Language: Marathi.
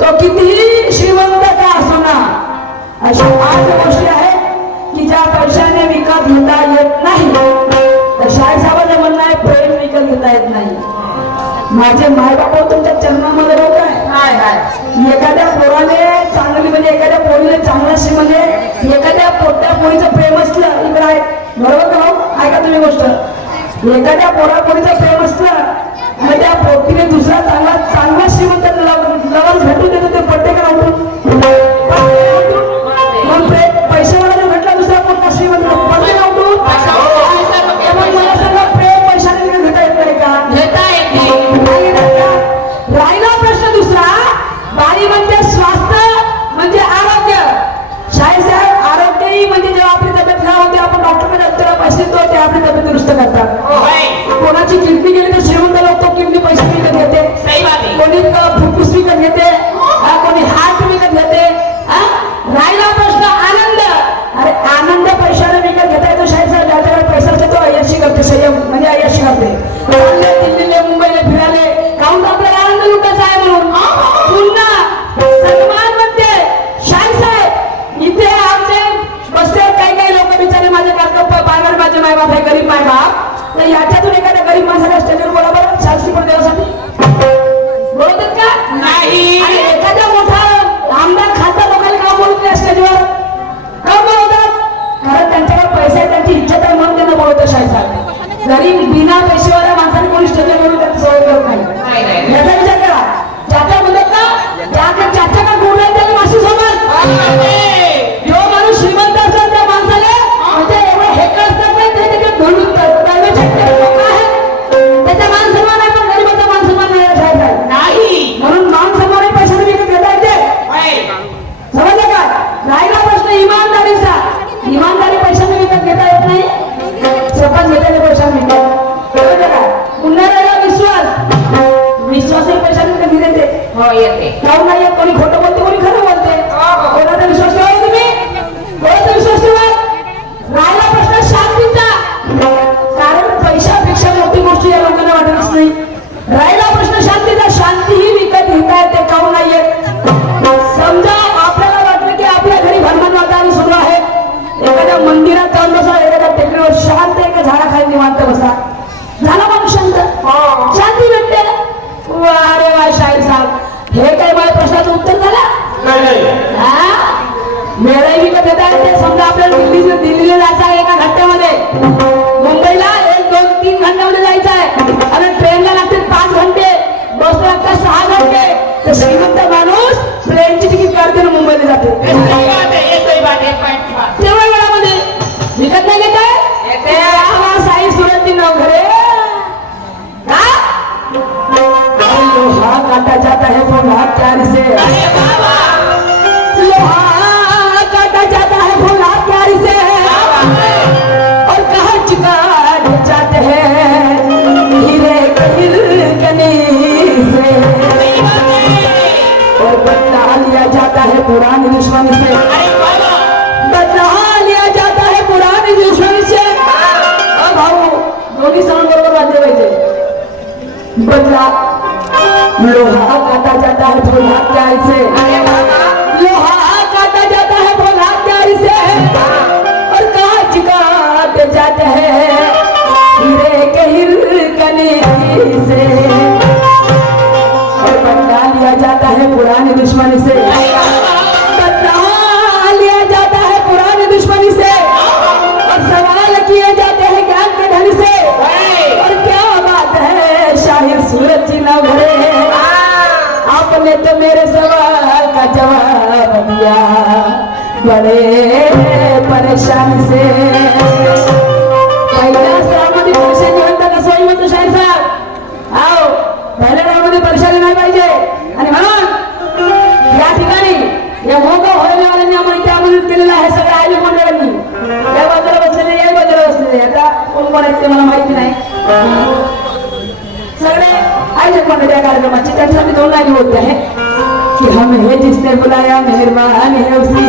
तो कितीही श्रीमंत का असो ना, अशा 8 गोष्टी आहेत की ज्या पैशाने विकत घेता येत नाही. तर शाळेसाहेबांचं म्हणणं आहे प्रेम विकत घेता येत नाही. माझे मायबाप तुमच्या चरणामध्ये रोग आहे. एखाद्या पोराने चांगली म्हणजे एखाद्या पोरीने चांगला अशी म्हणजे एखाद्या पोट्या पोरीचं प्रेम असलं इकडे आहे बरोबर का भाऊ? ऐका तुम्ही गोष्ट. एखाद्या पोरा पोरीचं प्रेम असलं आणि त्या पोटीने दुसरा चांगला श्रीमंत लवकर भेटून देतो ते पट्टे का उठून मग पैशावाला भेटला दुसरा पोट्टा श्रीमंत पट्टे का उठून मला सांगा प्रेम पैशाने घेता येत नाही का? घेता येते. राहिला प्रश्न दुसरा बारी म्हणजे स्वास्थ्य म्हणजे आरोग्य. शाळेसाहेब आरोग्यही म्हणजे जेव्हा आपली तब्येत खराब होते आपण डॉक्टरकडे त्याला पैसे देतो ते आपली तब्येत दुरुस्त करतात. कोणाची किडनी गेली तर श्रीमंत लोक तो किडनी पैसे विकत घेते, कोणी फुफ्फुस विकत घेते, कोणी हात विकत घेते. राहिला प्रश्न आनंद. अरे आनंद पैशाने विकत घेता येतो. शाळेसाहेब ज्याच्याकडे पैसा असतो तो अय्याशी करते, संयम म्हणजे अय्याशी करते. दिल्लीला मुंबईला फिराले काहून आपल्याला आनंद लुटायचा आहे म्हणून. पुन्हा सन्मान म्हणते शाळेसाहेब इथे आमचे बसते काही लोक बिचारे माझे पायगड माझे मायबाप आहे गरीब मायबाप. तर याच्यातून एखाद्या गरीब माणसाला स्टेजवर बोला बरं शास्त्री पण देवासाठी बोलतात का नाही. आणि एखाद्या मोठा आमदार खासदार लोकांना का बोलत नाही स्टेजवर? का बोलवतात? कारण त्यांच्याकडे पैसा आहे, त्यांची इज्जत आहे म्हणून त्यांना बोलवतं शाळेसाहेब. जरी बिना पैसेवाल्या माणसाने कोणी स्टेजवर बोलून त्याची सवय करत नाही. याचा विचार करा. ज्याच्या बोलत ना ज्याच्या का गुण आहे त्याला माशी सोबत जो माणूस श्रीमंत असतात त्या माणसाला म्हणजे एवढं हेक असतात नाही ते त्याच्यात धरून लोक आहेत त्याचा मान सन्मान आहे पण गरीबाचा मान सन्मान नाही. म्हणून मान सन्मान पैशाने विकत घेता येते. समजलं का? राहिला प्रश्न इमानदारीचा. इमानदारी पैशाने विकत घेता येत नाही. सरपंच घेतलेले पैशाने विकत. समजलं का? पुन्हा राहिला विश्वास. विश्वासही पैशाने विकत घेते. काहून नाही येत? कोणी खोटं बोलते कोणी खरं बोलते. कोणाचा विश्वास ठेवा तुम्ही? कोणाचा विश्वास ठेवा? राहिला प्रश्न शांतीचा. कारण पैशापेक्षा मोठी गोष्ट या लोकांना वाटतच नाही. राहिला प्रश्न शांतीचा. शांती ही विकत घेता येते. काहून नाही येत? समजा आपल्याला वाटलं की आपल्या घरी भरमण वातावरण सुरू आहे, एखाद्या मंदिरात जाऊन बसा, एखाद्या टेकडीवर शांत एका झाडाखाली निवांत बसा, झाला माणूस शांत, शांती भेटते. अरे वा शाहीर साहेब हे काय माझ्या प्रश्नाचं उत्तर झालं? वेळही विकत घेता येते. समजा आपल्याला दिल्लीला जायचं आहे एका घंट्यामध्ये, मुंबईला 1-2-3 घंट्यामध्ये जायचं आहे आणि ट्रेनला लागते 5 घंटे, बसला लागतात 6 घंटे. तर श्रीमंत माणूस ट्रेनची तिकीट काढते ना मुंबईला जाते. तेवढ्या वेळामध्ये विकत नाही घेत आहे. साई सुरतची नवघरे लोहा काटा जाता है फुला प्यार से, लोहा काटा जाता है फुला प्यार से और कहाँ चिकाट जाते हैं हीरे कनी से और बदला लिया जाता है पुरानी दुश्मनी से, बदला लिया जाता है पुरानी दुश्मनी से. भाऊ दोन्ही सण बरोबर वाजले पाहिजे. बदला लोहा काटा जाता है फुला प्यार से, लोहा काटा जाता है फुला प्यार से और कांच काटे जाते हैं हीरे कनी से और बदला लिया जाता है पुरानी दुश्मनी से, बदला लिया जाता है पुरानी दुश्मनी से और सवाल किए जाते हैं ज्ञान के धन से. और क्या बात है शाहिर सूरज जी नवघरे, आपने तो मेरे सवाल का जवाब दिया बड़े परेशानी से. पहिल्या स्तरामध्ये परेशानी म्हणता कसं होईल म्हणतो शाहीर साहेब? आओ पहिल्या स्तरामध्ये परेशानी नाही पाहिजे. आणि म्हणून या ठिकाणी या मोगाव होण्यावाल्यांनी आम्हाला त्यामध्ये केलेलं आहे सगळ्या आयोजक मंडळांनी. या बाजूला बसलेले या बाजूला बसलेले आता कोण कोण आहेत ते मला माहिती नाही. सगळे आयोजक मंडळ या कार्यक्रमाची त्यांच्यासाठी 2 लाईन बोलते आहे की हम है जिसने बुलाया मेहरबान है उसी